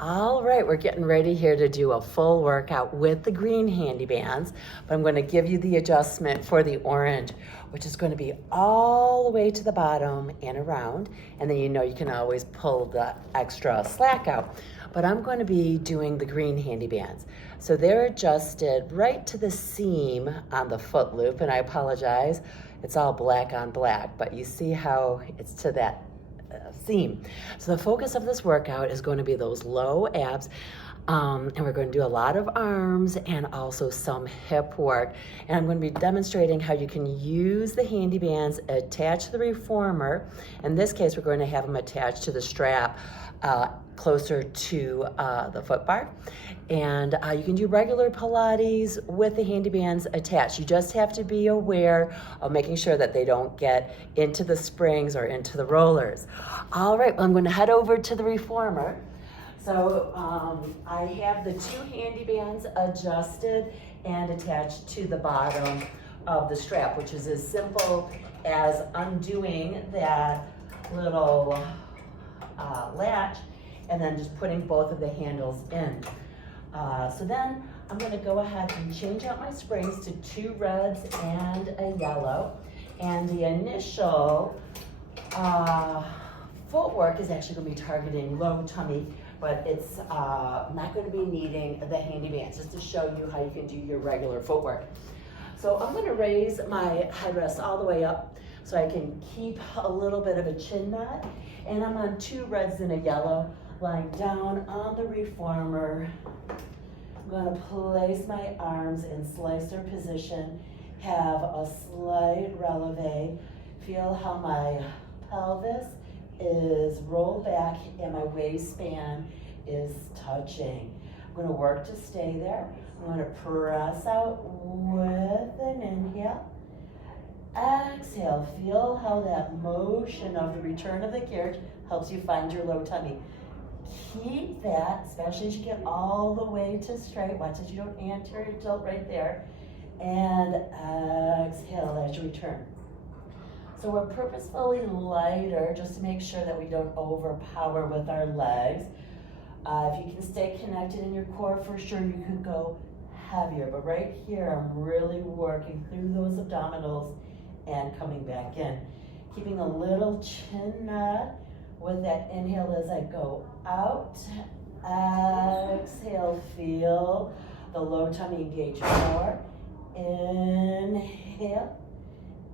All right, we're getting ready here to do a full workout with the green Handibands, but I'm going to give you the adjustment for the orange, which is going to be all the way to the bottom and around, and then you can always pull the extra slack out. But I'm going to be doing the green Handibands. So they're adjusted right to the seam on the foot loop, and I apologize, it's all black on black, but you see how it's to that seam. So the focus of this workout is going to be those low abs, and we're going to do a lot of arms and also some hip work. And I'm going to be demonstrating how you can use the Handibands attached to the reformer. In this case, we're going to have them attached to the strap closer to the foot bar. And you can do regular Pilates with the Handibands attached. You just have to be aware of making sure that they don't get into the springs or into the rollers. All right, well, I'm going to head over to the reformer. So I have the two Handibands adjusted and attached to the bottom of the strap, which is as simple as undoing that little latch and then just putting both of the handles in. So then I'm going to go ahead and change out my springs to 2 reds and a yellow. And the initial footwork is actually going to be targeting low tummy, but it's not going to be needing the Handibands, just to show you how you can do your regular footwork. So I'm going to raise my headrest all the way up so I can keep a little bit of a chin knot. And I'm on 2 reds and a yellow, lying down on the reformer. I'm going to place my arms in slicer position, have a slight releve, feel how my pelvis is rolled back and my waistband is touching. I'm going to work to stay there. I'm going to press out with an inhale. Exhale, feel how that motion of the return of the carriage helps you find your low tummy. Keep that, especially as you get all the way to straight. Watch as you don't anterior tilt right there. And exhale as you return. So we're purposefully lighter just to make sure that we don't overpower with our legs. If you can stay connected in your core, for sure you could go heavier. But right here, I'm really working through those abdominals and coming back in. Keeping a little chin knot with that inhale as I go out. Exhale, feel the low tummy engage more. Inhale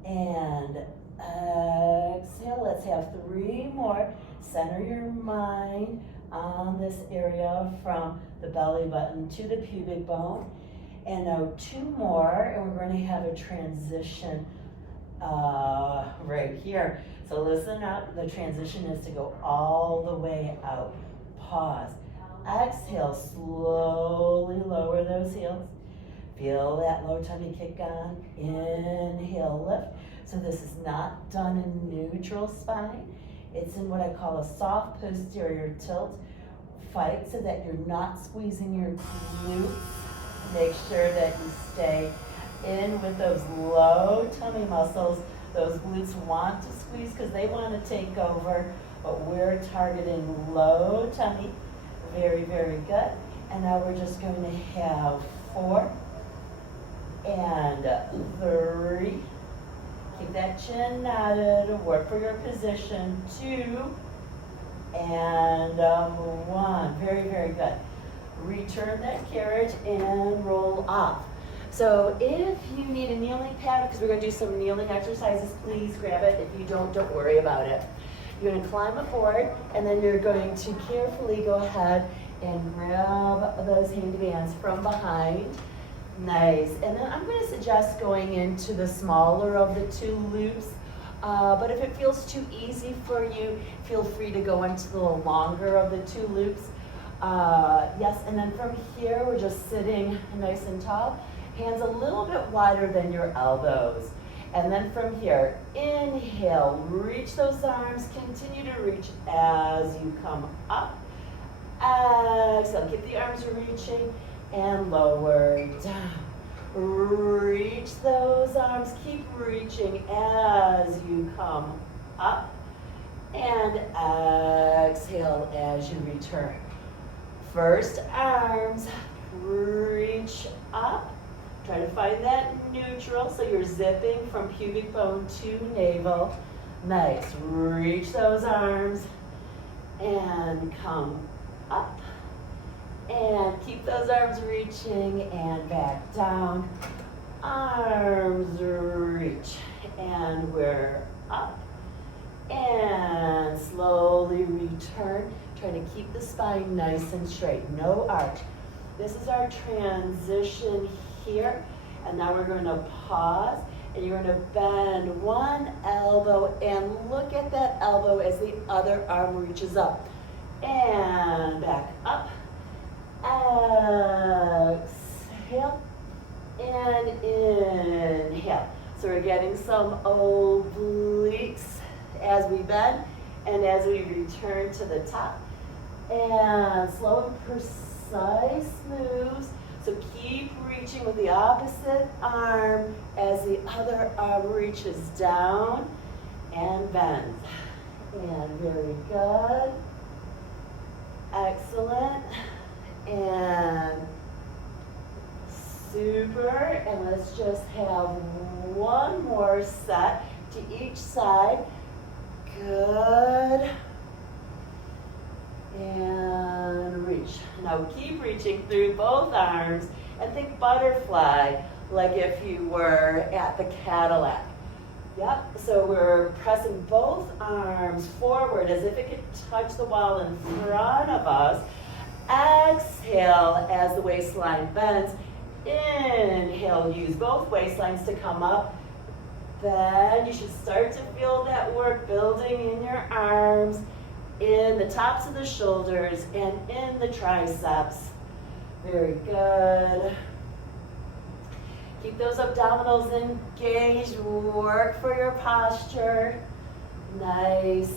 and exhale. Let's have 3 more. Center your mind on this area from the belly button to the pubic bone. And now 2 more, and we're going to have a transition right here. So listen up. The transition is to go all the way out. Pause. Exhale, slowly lower those heels. Feel that low tummy kick on. Inhale, lift. So this is not done in neutral spine. It's in what I call a soft posterior tilt. Fight so that you're not squeezing your glutes. Make sure that you stay in with those low tummy muscles. Those glutes want to squeeze because they want to take over, but we're targeting low tummy. Very, very good. And now we're just going to have 4 and 3. Keep that chin knotted, work for your position. 2 and 1. Very, very good. Return that carriage and roll off. So if you need a kneeling pad, because we're going to do some kneeling exercises, please grab it. If you don't worry about it. You're going to climb aboard, and then you're going to carefully go ahead and grab those Handibands from behind. Nice. And then I'm going to suggest going into the smaller of the 2 loops. But if it feels too easy for you, feel free to go into the longer of the 2 loops. Yes, and then from here, we're just sitting nice and tall. Hands a little bit wider than your elbows. And then from here, inhale, reach those arms, continue to reach as you come up. Exhale, keep the arms reaching and lower down. Reach those arms, keep reaching as you come up. And exhale as you return. First, arms reach up. Try to find that neutral, so you're zipping from pubic bone to navel. Nice. Reach those arms and come up. And keep those arms reaching and back down. Arms reach. And we're up. And slowly return. Try to keep the spine nice and straight. No arch. This is our transition here. And now we're going to pause. And you're going to bend one elbow and look at that elbow as the other arm reaches up. And back up. Exhale. And inhale. So we're getting some obliques as we bend and as we return to the top. And slow and precise moves. So keep reaching with the opposite arm as the other arm reaches down and bends. And very good. Excellent. And super. And let's just have one more set to each side. Good. And reach. Now keep reaching through both arms and think butterfly, like if you were at the Cadillac. Yep, so we're pressing both arms forward as if it could touch the wall in front of us. Exhale as the waistline bends. Inhale, use both waistlines to come up. Then you should start to feel that work building in your arms, in the tops of the shoulders, and in the triceps. Very good. Keep those abdominals engaged. Work for your posture. Nice.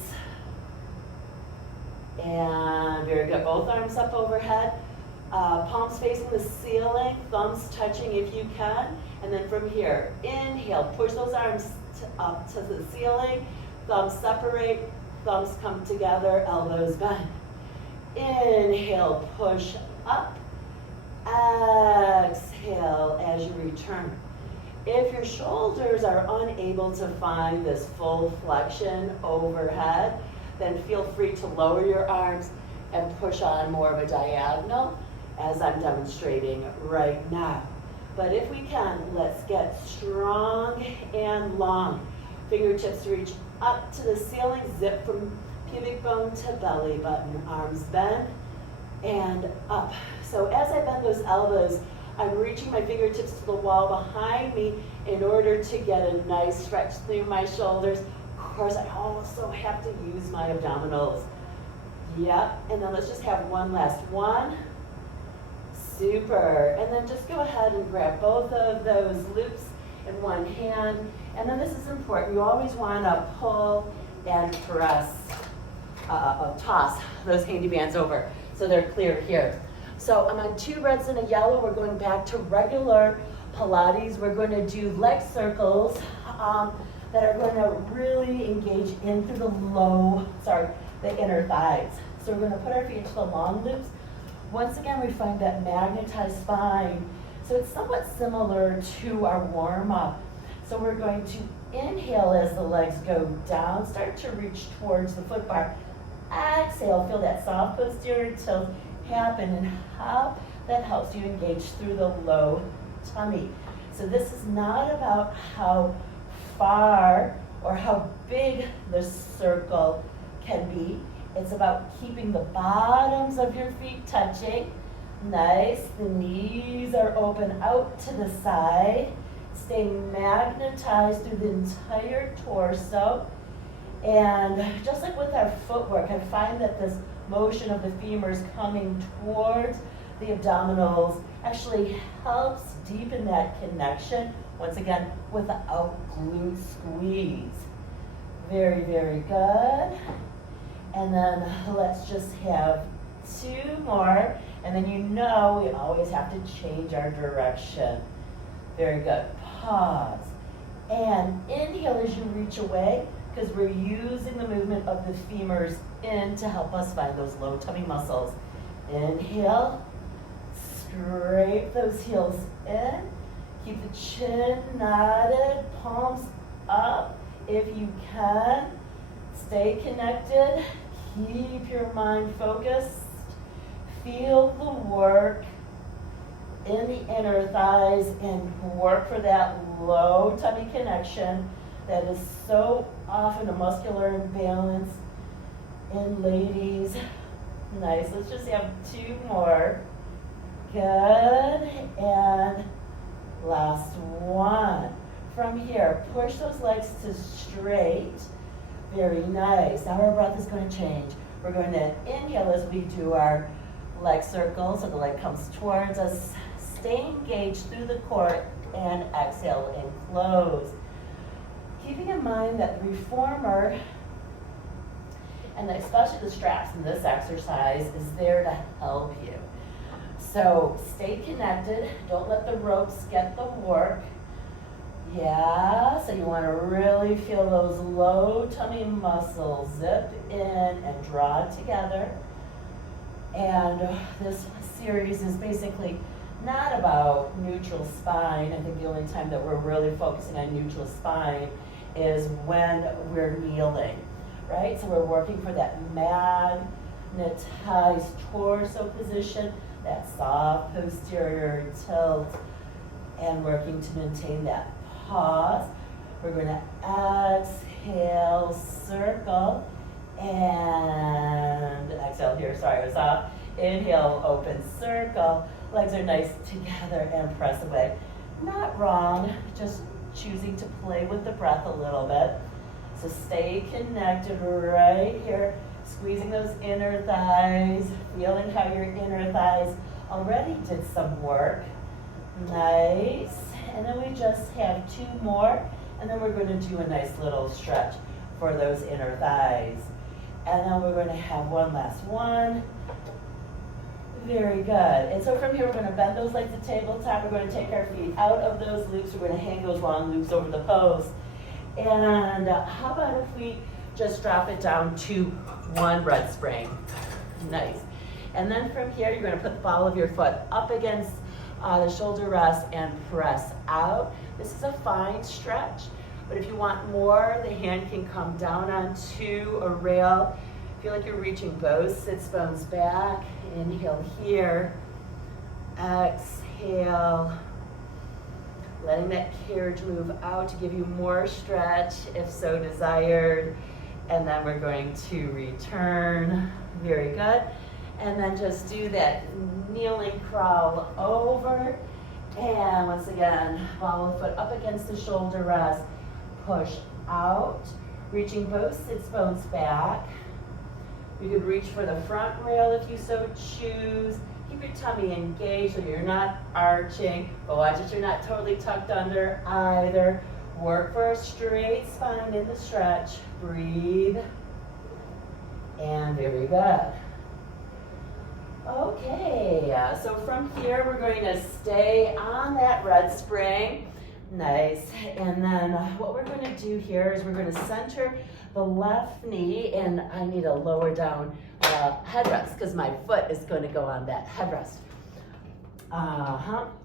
And very good. Both arms up overhead. Palms facing the ceiling. Thumbs touching if you can. And then from here, inhale. Push those arms up to the ceiling. Thumbs separate. Thumbs come together, elbows bend. Inhale, push up. Exhale as you return. If your shoulders are unable to find this full flexion overhead, then feel free to lower your arms and push on more of a diagonal as I'm demonstrating right now. But if we can, let's get strong and long. Fingertips reach up to the ceiling, zip from pubic bone to belly button. Arms bend and up. So as I bend those elbows, I'm reaching my fingertips to the wall behind me in order to get a nice stretch through my shoulders. Of course, I also have to use my abdominals. Yep, and then let's just have one last one. Super. And then just go ahead and grab both of those loops in one hand. And then this is important. You always want to pull and press, toss those Handibands over so they're clear here. So I'm on 2 reds and a yellow. We're going back to regular Pilates. We're going to do leg circles that are going to really engage in through the inner thighs. So we're going to put our feet into the long loops. Once again, we find that magnetized spine. So it's somewhat similar to our warm-up. So we're going to inhale as the legs go down, start to reach towards the foot bar. Exhale, feel that soft posterior tilt happen and how that helps you engage through the low tummy. So this is not about how far or how big the circle can be. It's about keeping the bottoms of your feet touching. Nice. The knees are open out to the side. Staying magnetized through the entire torso. And just like with our footwork, I find that this motion of the femurs coming towards the abdominals actually helps deepen that connection, once again, without glute squeeze. Very, very good. And then let's just have 2 more, and then you know we always have to change our direction. Very good. Pause. And inhale as you reach away, because we're using the movement of the femurs in to help us find those low tummy muscles. Inhale, scrape those heels in. Keep the chin knotted, palms up if you can. Stay connected. Keep your mind focused. Feel the work in the inner thighs and work for that low tummy connection that is so often a muscular imbalance in ladies. Nice. Let's just have 2 more. Good. And last one. From here, push those legs to straight. Very nice. Now our breath is going to change. We're going to inhale as we do our leg circle, so the leg comes towards us. Stay engaged through the core and exhale and close. Keeping in mind that the reformer, and especially the straps in this exercise, is there to help you. So stay connected. Don't let the ropes get the work. Yeah, so you want to really feel those low tummy muscles zip in and draw together. And this series is basically not about neutral spine. I think the only time that we're really focusing on neutral spine is when we're kneeling, right? So we're working for that magnetized torso position, that soft posterior tilt, and working to maintain that pause. We're going to exhale, circle, and exhale here. Sorry, I was off. Inhale, open, circle. Legs are nice together and press away. Not wrong, just choosing to play with the breath a little bit. So stay connected right here, squeezing those inner thighs, feeling how your inner thighs already did some work. Nice. And then we just have 2 more, and then we're going to do a nice little stretch for those inner thighs. And then we're going to have one last one. Very good. And so from here, we're going to bend those legs to tabletop. We're going to take our feet out of those loops. We're going to hang those long loops over the post. And how about if we just drop it down to 1 red spring? Nice. And then from here, you're going to put the ball of your foot up against the shoulder rest and press out. This is a fine stretch, but if you want more, the hand can come down onto a rail. Feel like you're reaching both sits bones back. Inhale here. Exhale. Letting that carriage move out to give you more stretch if so desired. And then we're going to return. Very good. And then just do that kneeling crawl over. And once again, ball of foot up against the shoulder rest. Push out, reaching both sits bones back. You could reach for the front rail if you so choose. Keep your tummy engaged so you're not arching, but watch that you're not totally tucked under either. Work for a straight spine in the stretch. Breathe. And very good. Okay, so from here we're going to stay on that red spring. Nice. And then what we're going to do here is we're going to center the left knee, and I need a lower down headrest because my foot is going to go on that headrest.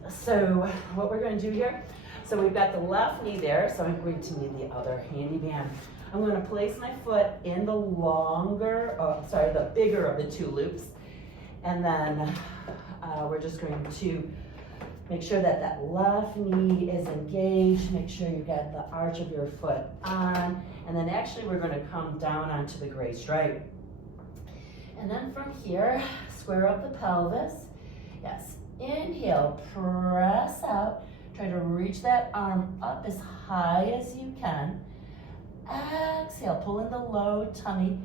So what we're going to do here, so we've got the left knee there, so I'm going to need the other handy band. I'm going to place my foot in the the bigger of the 2 loops, and then we're just going to make sure that that left knee is engaged. Make sure you've got the arch of your foot on. And then actually we're going to come down onto the gray stripe. And then from here, square up the pelvis. Yes, inhale, press out. Try to reach that arm up as high as you can. Exhale, pull in the low tummy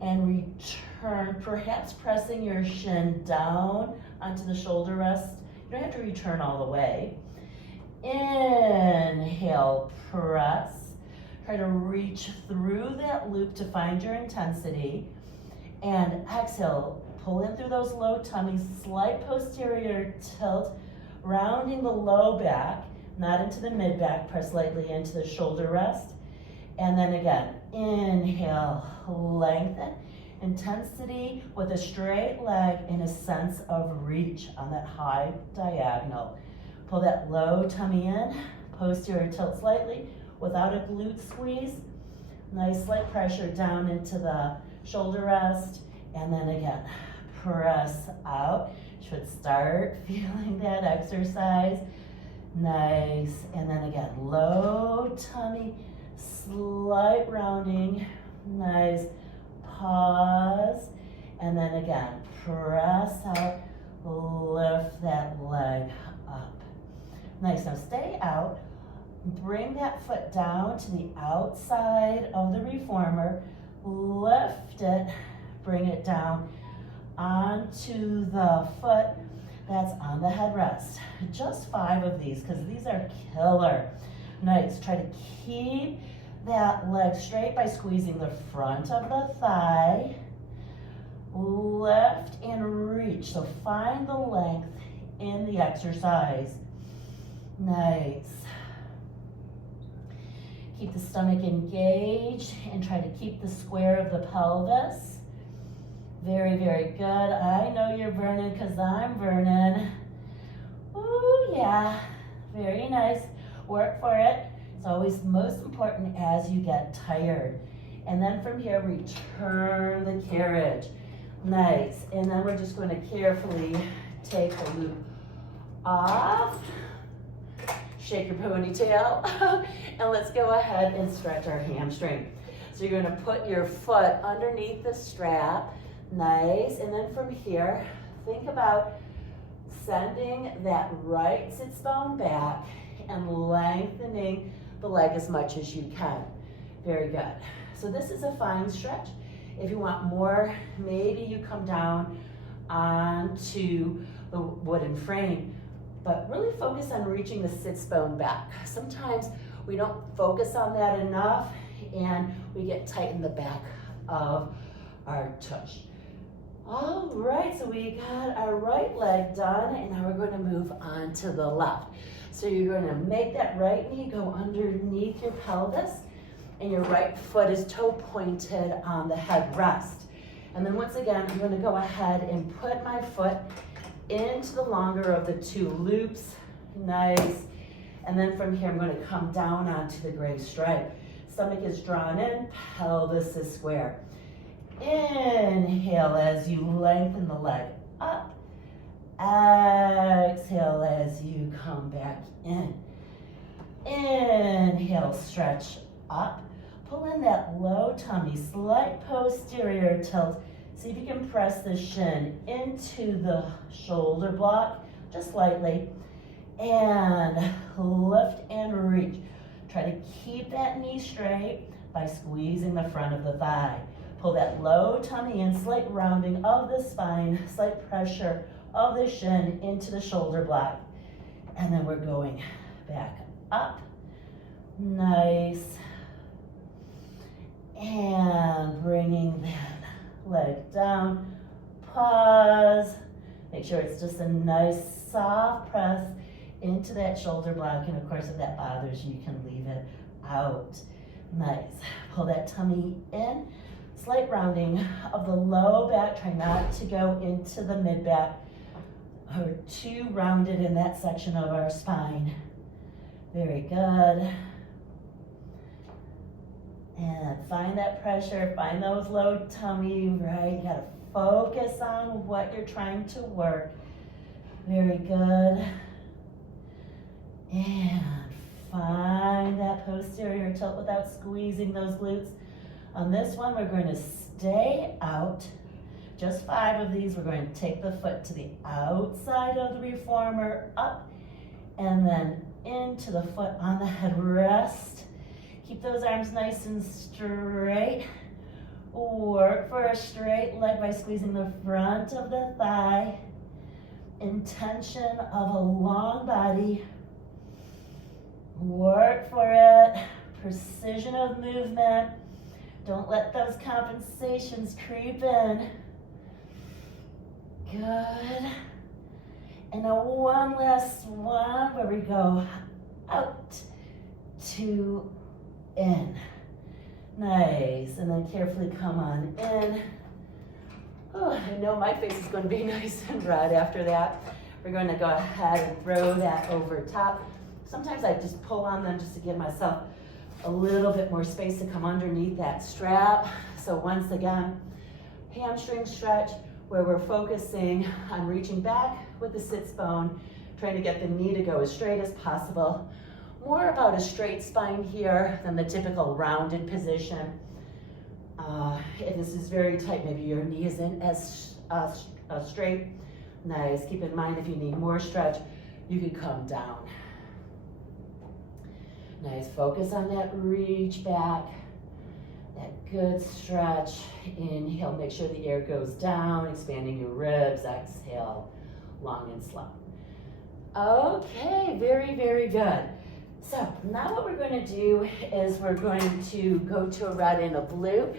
and return, perhaps pressing your shin down onto the shoulder rest. You don't have to return all the way. Inhale, press. Try to reach through that loop to find your intensity. And exhale, pull in through those low tummies, slight posterior tilt, rounding the low back, not into the mid back, press lightly into the shoulder rest. And then again, inhale, lengthen. Intensity with a straight leg and a sense of reach on that high diagonal. Pull that low tummy in, posterior tilt slightly without a glute squeeze. Nice slight pressure down into the shoulder rest, and then again, press out. Should start feeling that exercise. Nice, and then again, low tummy, slight rounding, nice, pause, and then again, press out, lift that leg up. Nice, now stay out, bring that foot down to the outside of the reformer, lift it, bring it down onto the foot that's on the headrest. Just 5 of these, because these are killer. Nice, try to keep that leg straight by squeezing the front of the thigh. Lift and reach, so find the length in the exercise. Nice. Keep the stomach engaged and try to keep the square of the pelvis. Very, very good. I know you're burning because I'm burning. Ooh, yeah. Very nice. Work for it. It's always most important as you get tired. And then from here, return the carriage. Nice. And then we're just going to carefully take the loop off. Shake your ponytail. And let's go ahead and stretch our hamstring. So you're going to put your foot underneath the strap. Nice, and then from here, think about sending that right sits bone back and lengthening the leg as much as you can. Very good. So this is a fine stretch. If you want more, maybe you come down onto the wooden frame, but really focus on reaching the sits bone back. Sometimes we don't focus on that enough and we get tight in the back of our tush. All right, so we got our right leg done, and now we're going to move on to the left. So you're going to make that right knee go underneath your pelvis, and your right foot is toe pointed on the headrest. And then once again, I'm going to go ahead and put my foot into the longer of the 2 loops. Nice. And then from here, I'm going to come down onto the gray stripe. Stomach is drawn in, pelvis is square. Inhale as you lengthen the leg up. Exhale as you come back in. Inhale, stretch up. Pull in that low tummy, slight posterior tilt. See if you can press the shin into the shoulder block, just slightly. And lift and reach. Try to keep that knee straight by squeezing the front of the thigh. Pull that low tummy in, slight rounding of the spine, slight pressure of the shin into the shoulder block. And then we're going back up. Nice. And bringing that leg down. Pause. Make sure it's just a nice soft press into that shoulder block. And of course, if that bothers you, you can leave it out. Nice. Pull that tummy in. Slight rounding of the low back. Try not to go into the mid back. We're too rounded in that section of our spine. Very good. And find that pressure, find those low tummy, right? You gotta focus on what you're trying to work. Very good. And find that posterior tilt without squeezing those glutes. On this one, we're going to stay out. Just 5 of these. We're going to take the foot to the outside of the reformer, up, and then into the foot on the headrest. Keep those arms nice and straight. Work for a straight leg by squeezing the front of the thigh. Intention of a long body. Work for it. Precision of movement. Don't let those compensations creep in. Good. And now one last one where we go out, 2, in. Nice. And then carefully come on in. Oh, I know my face is going to be nice and red after that. We're going to go ahead and throw that over top. Sometimes I just pull on them just to give myself a little bit more space to come underneath that strap. So once again, hamstring stretch where we're focusing on reaching back with the sits bone, trying to get the knee to go as straight as possible. More about a straight spine here than the typical rounded position. If this is very tight, maybe your knee isn't as straight. Nice. Keep in mind if you need more stretch, you can come down. Nice. Focus on that reach back. That good stretch. Inhale, make sure the air goes down, expanding your ribs. Exhale, long and slow. Okay, very, very good. So now what we're going to do is we're going to go to a red and a blue,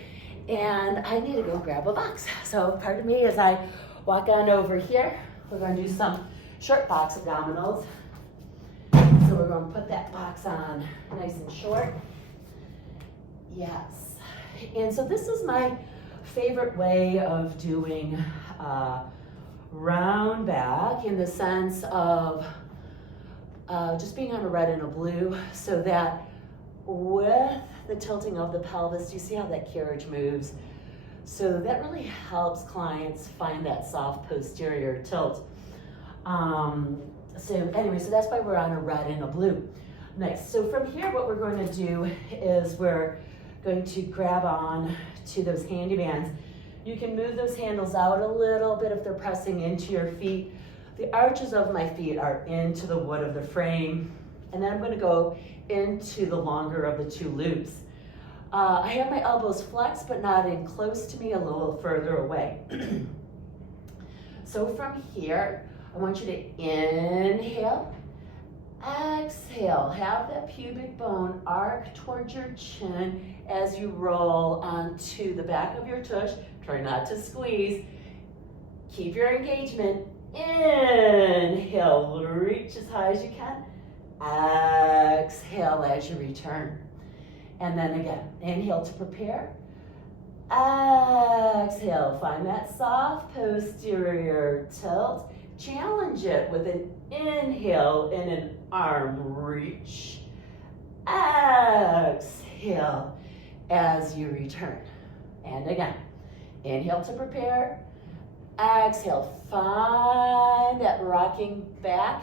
and I need to go grab a box. So pardon me as I walk on over here. We're going to do some short box abdominals. So we're going to put that box on nice and short. Yes. And so this is my favorite way of doing round back, in the sense of just being on a red and a blue, so that with the tilting of the pelvis, you see how that carriage moves? So that really helps clients find that soft posterior tilt. So that's why we're on a red and a blue. Nice. So from here, what we're going to do is we're going to grab on to those Handibands. You can move those handles out a little bit if they're pressing into your feet. The arches of my feet are into the wood of the frame. And then I'm going to go into the longer of the two loops. I have my elbows flexed, but not in close to me, a little further away. So from here, I want you to inhale, exhale, have that pubic bone arc towards your chin as you roll onto the back of your tush. Try not to squeeze. Keep your engagement. Inhale, reach as high as you can. Exhale as you return. And then again, inhale to prepare. Exhale, find that soft posterior tilt. Challenge it with an inhale and an arm reach. Exhale as you return. And again, inhale to prepare. Exhale, find that rocking back.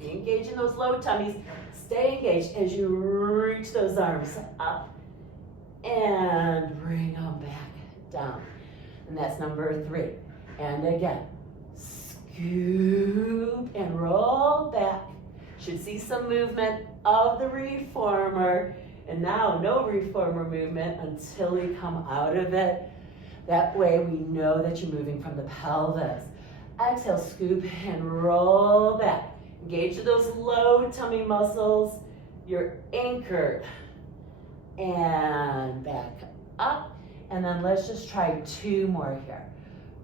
Engage in those low tummies. Stay engaged as you reach those arms up and bring them back down. And that's number 3. And again, scoop and roll back. Should see some movement of the reformer. And now no reformer movement until we come out of it. That way we know that you're moving from the pelvis. Exhale, scoop and roll back. Engage those low tummy muscles. You're anchored. And back up. And then let's just try 2 more here.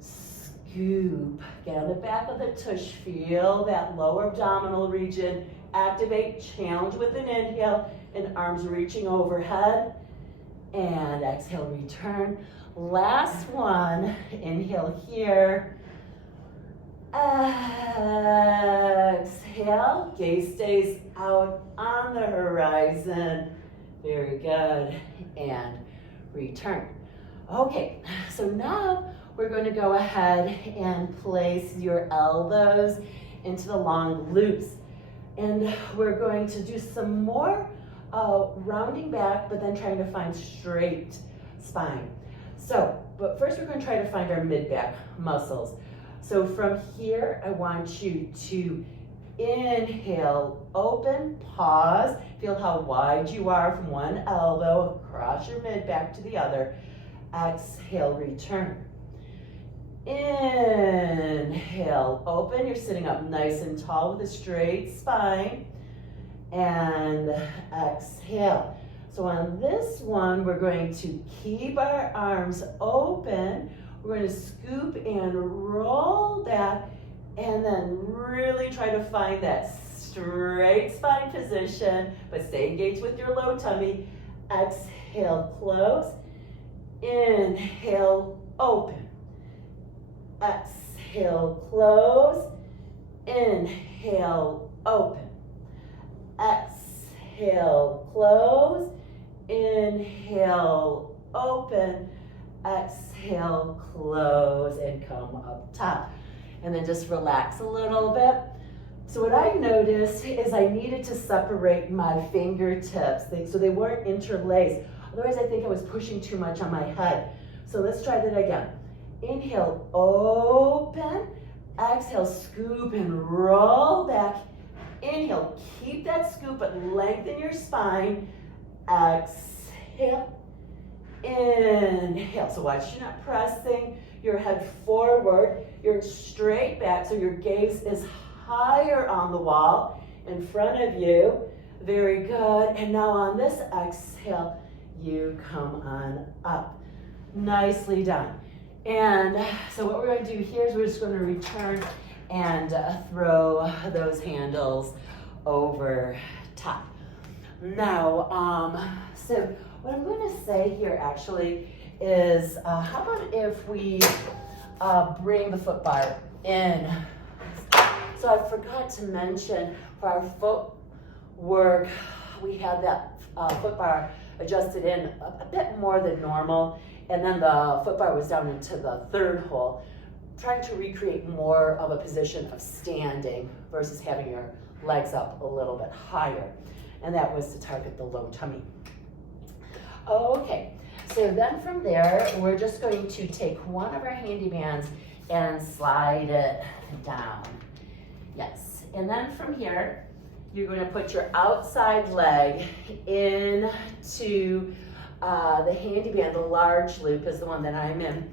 Scoop. Get on the back of the tush. Feel that lower abdominal region. Activate. Challenge with an inhale. And arms reaching overhead. And exhale, return. Last one. Inhale here. Exhale, gaze stays out on the horizon. Very good. And return. Okay, so now we're going to go ahead and place your elbows into the long loops. And we're going to do some more rounding back, but then trying to find straight spine. So, but first we're going to try to find our mid-back muscles. So from here, I want you to inhale, open, pause. Feel how wide you are from one elbow across your mid-back to the other. Exhale, return. Inhale, open. You're sitting up nice and tall with a straight spine. And exhale. So on this one, we're going to keep our arms open. We're going to scoop and roll back, and then really try to find that straight spine position, but stay engaged with your low tummy. Exhale, close. Inhale, open. exhale, close, inhale, open, exhale, close, inhale, open, exhale, close, and come up top. And then just relax a little bit. So what I noticed is I needed to separate my fingertips so they weren't interlaced. Otherwise, I think I was pushing too much on my head. So let's try that again. Inhale, open. Exhale, scoop and roll back. Inhale, keep that scoop but lengthen your spine. Exhale, inhale. So watch, you're not pressing your head forward. You're straight back, so your gaze is higher on the wall in front of you. Very good. And now on this exhale, you come on up. Nicely done. And so what we're going to do here is we're just going to return and throw those handles over top. Now, so what I'm going to say here actually is, how about if we bring the foot bar in? So I forgot to mention for our footwork, we had that foot bar adjusted in a bit more than normal, and then the foot bar was down into the third hole, trying to recreate more of a position of standing versus having your legs up a little bit higher. And that was to target the low tummy. Okay, so then from there, we're just going to take one of our Handibands and slide it down. Yes, and then from here, you're going to put your outside leg into the Handiband. The large loop is the one that I'm in.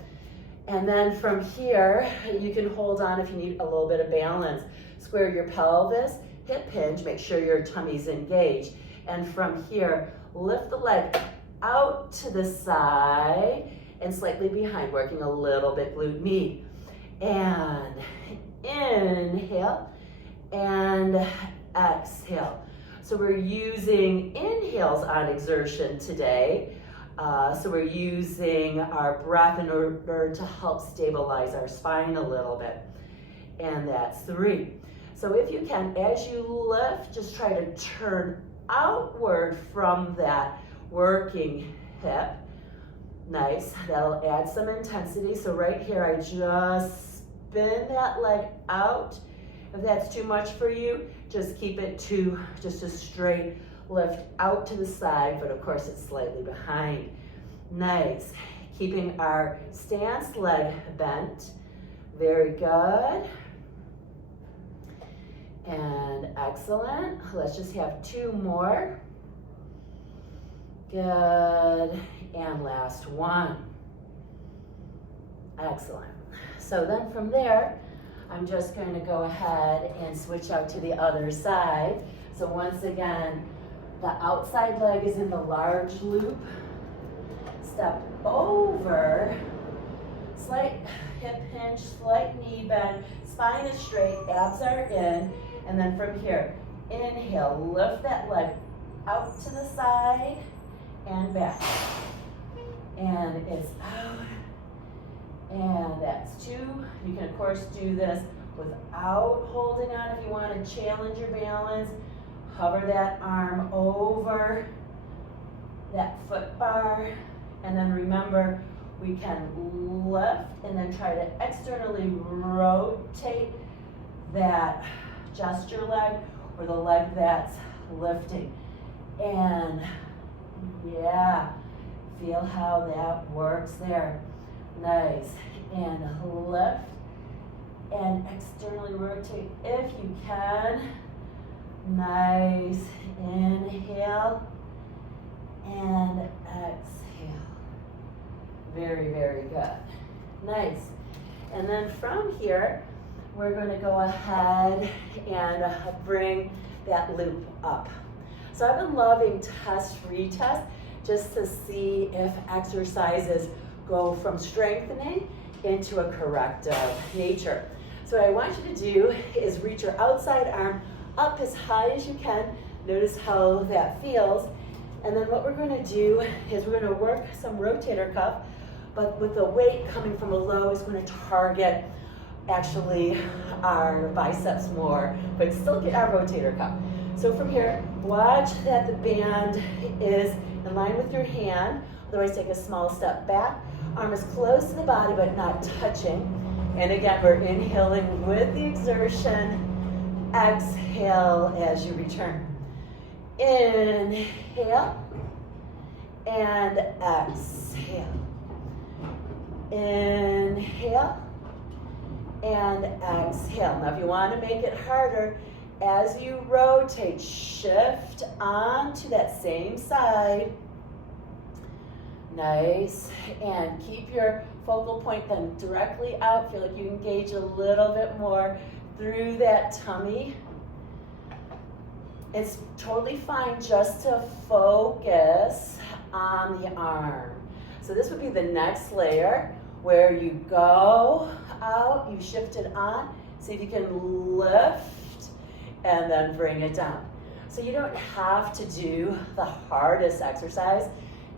And then from here, you can hold on if you need a little bit of balance. Square your pelvis, hip hinge, make sure your tummy's engaged. And from here, lift the leg out to the side and slightly behind, working a little bit glute med. And inhale and exhale. So we're using inhales on exertion today. So we're using our breath in order to help stabilize our spine a little bit. And that's 3. So if you can, as you lift, just try to turn outward from that working hip. Nice, that'll add some intensity. So right here, I just spin that leg out. If that's too much for you, just keep it to just a straight lift out to the side, but of course it's slightly behind. Nice, keeping our stance leg bent. Very good. And excellent. Let's just have 2 more. Good, and last one. Excellent. So then from there, I'm just going to go ahead and switch out to the other side. So once again, the outside leg is in the large loop. Step over, slight hip hinge, slight knee bend, spine is straight, abs are in, and then from here, inhale, lift that leg out to the side and back. And it's out. And that's 2. You can, of course, do this without holding on if you want to challenge your balance. Hover that arm over that foot bar. And then remember, we can lift and then try to externally rotate that gesture leg or the leg that's lifting. And yeah, feel how that works there. Nice. And lift and externally rotate if you can. Nice. Inhale and exhale. Very, very good. Nice. And then from here, we're going to go ahead and bring that loop up. So I've been loving test, retest, just to see if exercises go from strengthening into a corrective nature. So what I want you to do is reach your outside arm up as high as you can. Notice how that feels. And then what we're going to do is we're going to work some rotator cuff but with the weight coming from below, it's going to target actually our biceps more, but still get our rotator cuff. So from here, watch that the band is in line with your hand. Otherwise, take a small step back. Arm is close to the body, but not touching. And again, we're inhaling with the exertion. Exhale as you return. Inhale and exhale. Inhale and exhale. Now, if you want to make it harder, as you rotate, shift onto that same side. Nice. And keep your focal point then directly out. Feel like you engage a little bit more through that tummy. It's totally fine just to focus on the arm. So this would be the next layer where you go out, you shift it on, see if you can lift and then bring it down. So you don't have to do the hardest exercise.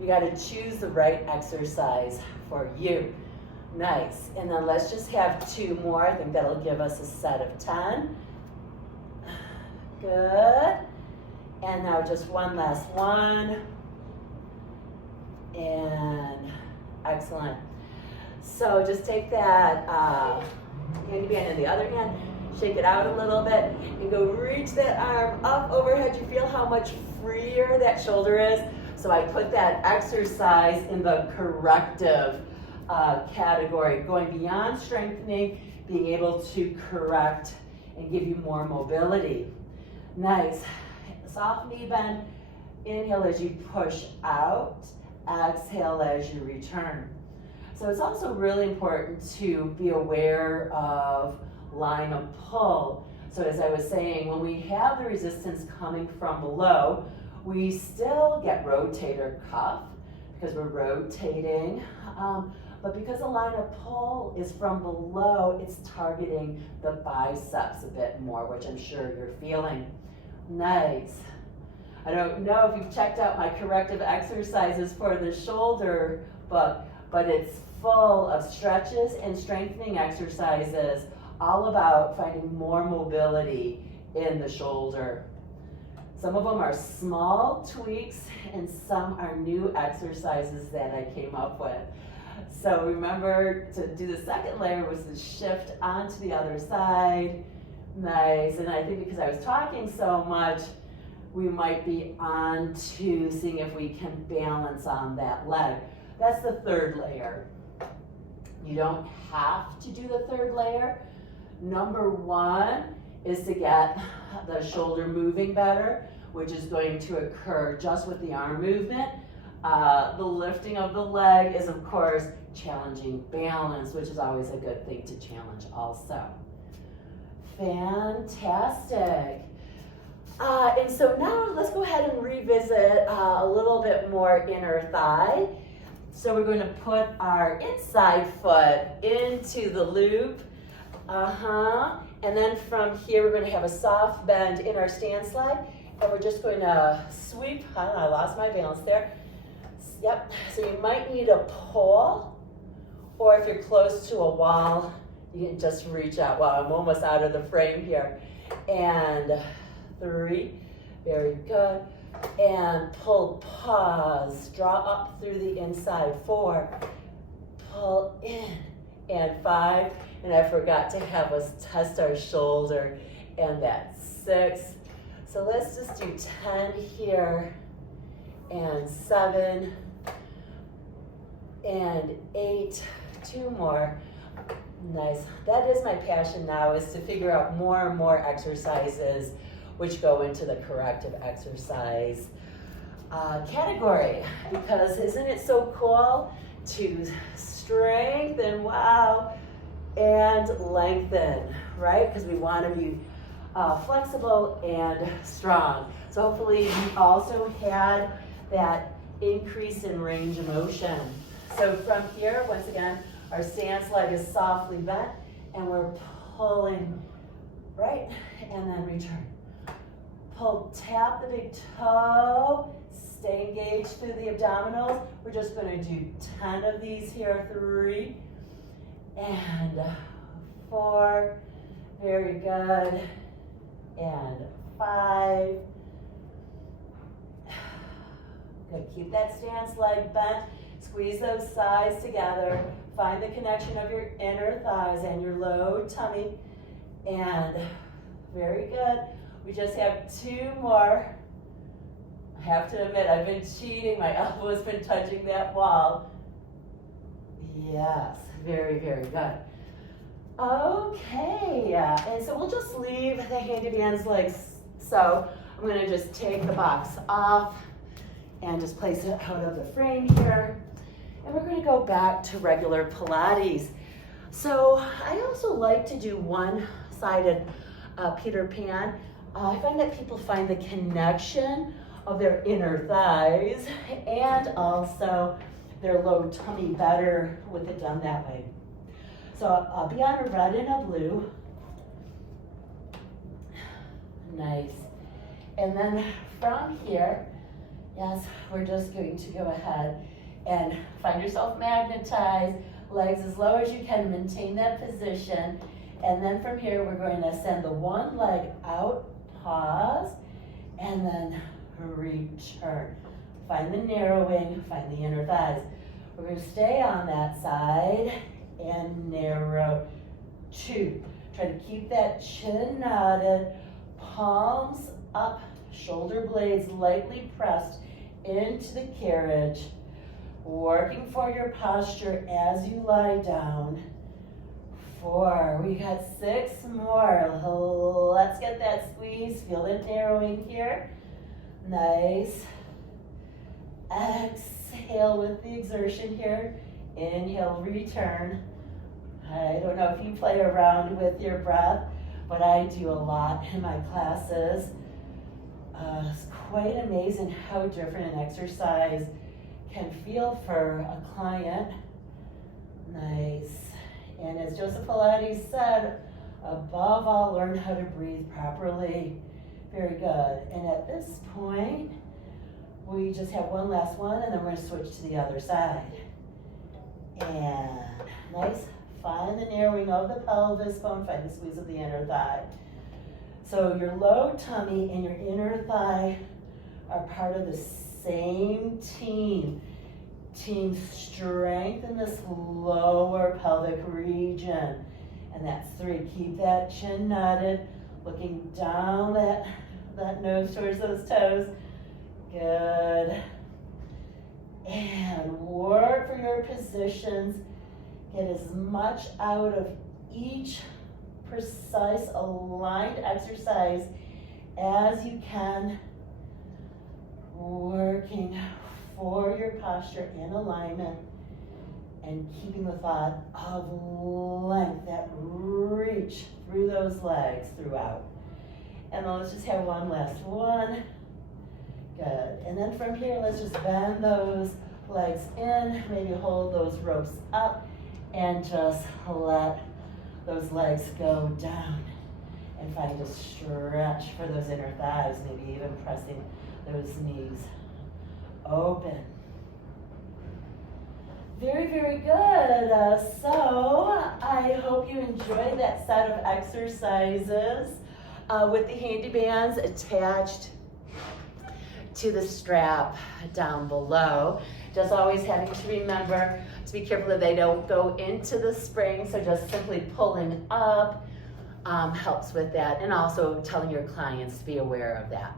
You got to choose the right exercise for you. Nice. And then let's just have 2 more. I think that'll give us a set of 10. Good. And now just one last one. And excellent. So just take that Handiband in the other hand, shake it out a little bit, and go reach that arm up overhead. You feel how much freer that shoulder is. So I put that exercise in the corrective category, going beyond strengthening, being able to correct and give you more mobility. Nice. Soft knee bend. Inhale as you push out. Exhale as you return. So it's also really important to be aware of line of pull. So as I was saying, when we have the resistance coming from below, we still get rotator cuff because we're rotating, but because the line of pull is from below, it's targeting the biceps a bit more, which I'm sure you're feeling. Nice. I don't know if you've checked out my corrective exercises for the shoulder book, but it's full of stretches and strengthening exercises, all about finding more mobility in the shoulder. Some of them are small tweaks and some are new exercises that I came up with. So remember to do the second layer was to shift onto the other side. Nice. And I think because I was talking so much, we might be on to seeing if we can balance on that leg. That's the third layer. You don't have to do the third layer. Number 1 is to get the shoulder moving better, which is going to occur just with the arm movement. The lifting of the leg is, of course, challenging balance, which is always a good thing to challenge also. Fantastic. And so now let's go ahead and revisit a little bit more inner thigh. So we're going to put our inside foot into the loop. And then from here, we're going to have a soft bend in our stance leg. And we're just going to sweep. I lost my balance there. Yep. So you might need a pole, or if you're close to a wall, you can just reach out. Wow, I'm almost out of the frame here. And 3. Very good. And pull, pause, draw up through the inside. 4, pull in, and 5, and I forgot to have us test our shoulder, and that's 6. So let's just do 10 here, and 7, and 8, 2 more. Nice. That is my passion now, is to figure out more and more exercises which go into the corrective exercise category, because isn't it so cool to strengthen, wow, and lengthen, right? Because we want to be flexible and strong. So hopefully you also had that increase in range of motion. So from here, once again, our stance leg is softly bent, and we're pulling right, and then return. Pull, tap the big toe, Stay engaged through the abdominals. We're just going to do 10 of these here. 3 and 4. Very good. And 5. Good. Keep that stance, leg bent. Squeeze those thighs together. Find the connection of your inner thighs and your low tummy. And very good. We just have 2 more. I have to admit, I've been cheating. My elbow has been touching that wall. Yes, very, very good. Okay, and so we'll just leave the Handibands like so. I'm going to just take the box off and just place it out of the frame here. And we're going to go back to regular Pilates. So I also like to do one-sided Peter Pan. I find that people find the connection of their inner thighs and also their low tummy better with it done that way. So I'll be on a red and a blue. Nice. And then from here, yes, we're just going to go ahead and find yourself magnetized, legs as low as you can, maintain that position. And then from here, we're going to send the one leg out, pause, and then return. Find the narrowing, find the inner thighs. We're going to stay on that side and narrow 2. Try to keep that chin knotted, palms up, shoulder blades lightly pressed into the carriage, working for your posture as you lie down. 4, we got 6 more. Let's get that squeeze, feel the narrowing here. Nice. Exhale with the exertion here. Inhale, return. I don't know if you play around with your breath, but I do a lot in my classes. It's quite amazing how different an exercise can feel for a client. Nice. And as Joseph Pilates said, above all, learn how to breathe properly. Very good. And at this point, we just have one last one, and then we're going to switch to the other side. And nice. Find the narrowing of the pelvis bone. Find the squeeze of the inner thigh. So your low tummy and your inner thigh are part of the same team. Team strength in this lower pelvic region. And that's 3. Keep that chin knotted, looking down that nose towards those toes. Good. And work for your positions. Get as much out of each precise aligned exercise as you can. Working for your posture in alignment and keeping the thought of length, that reach through those legs throughout. And then let's just have one last one. Good. And then from here, let's just bend those legs in, maybe hold those ropes up, and just let those legs go down. And find a stretch for those inner thighs, maybe even pressing those knees open. Very, very good. So I hope you enjoyed that set of exercises with the Handibands attached to the strap down below. Just always having to remember to be careful that they don't go into the spring, so just simply pulling up helps with that, and also telling your clients to be aware of that.